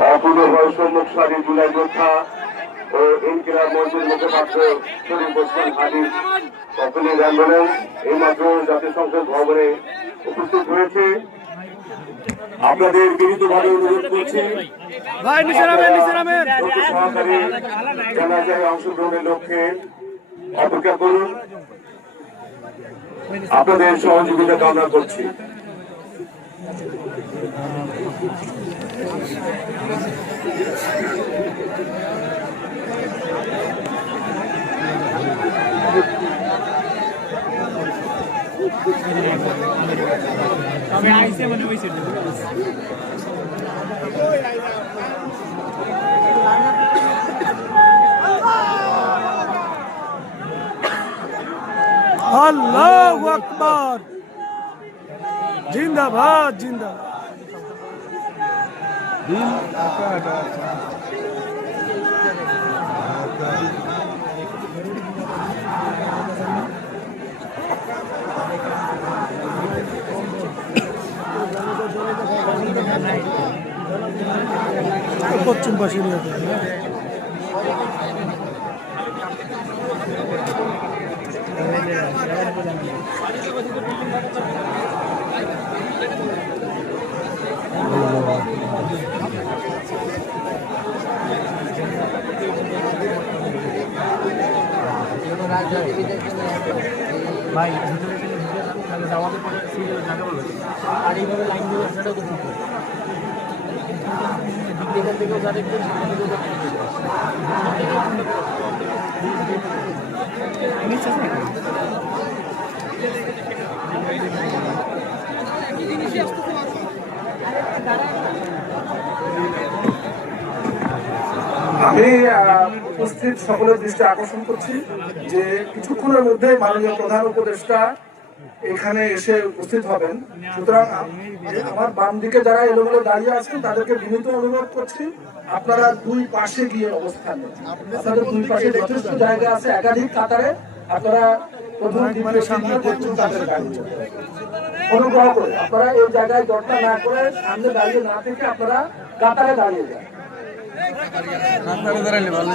সম্মুখসারী জুলাই যোদ্ধা ও ইনকিলাব মঞ্চের মুখপাত্র শরীফ ওসমান হাদি সকলের অ্যাম্বুলেন্স এইমাত্র জাতীয় সংসদ ভবনে উপস্থিত হয়েছে। আপনাদের বিনীতভাবে অনুরোধ করছি সহকারী জানাজায় অংশগ্রহণের লক্ষ্যে অপেক্ষা করুন। আপনাদের সহযোগিতা কামনা করছি। আমি আইসে মনে হয়েছে আল্লাহু আকবার, জিন্দাবাদ জিন্দাবাদ। পশ্চিম পাশে নিয়ে ভাই আমাদের পরে জায়গা বলবে আর এইভাবে লাইন দিয়ে সেটাও তো ঠিক এখান থেকেও যা দেখবেন আমি উপস্থিত সকলের দৃষ্টি আকর্ষণ করছি যে কিছুক্ষণের মধ্যে মাননীয় প্রধান উপদেষ্টা এখানে এসে উপস্থিত হবেন। সুতরাং আমার বাম দিকে যারা এলোমেলো দাঁড়িয়ে আছেন তাদেরকে বিনীত অনুরোধ করছি আপনারা দুই পাশে গিয়ে অবস্থান নেন। আপনাদের দুই পাশে যথেষ্ট জায়গা আছে, একাধিক কাতারে আপনারা প্রথম দ্বিতীয় সামনে দেখছেন তাদের গাড়ি। অনুগ্রহ করে আপনারা এই জায়গায় জটটা না করে সামনে দাঁড়িয়ে না থেকে আপনারা কাতারে দাঁড়িয়ে যান। দাঁড়ালে ভালো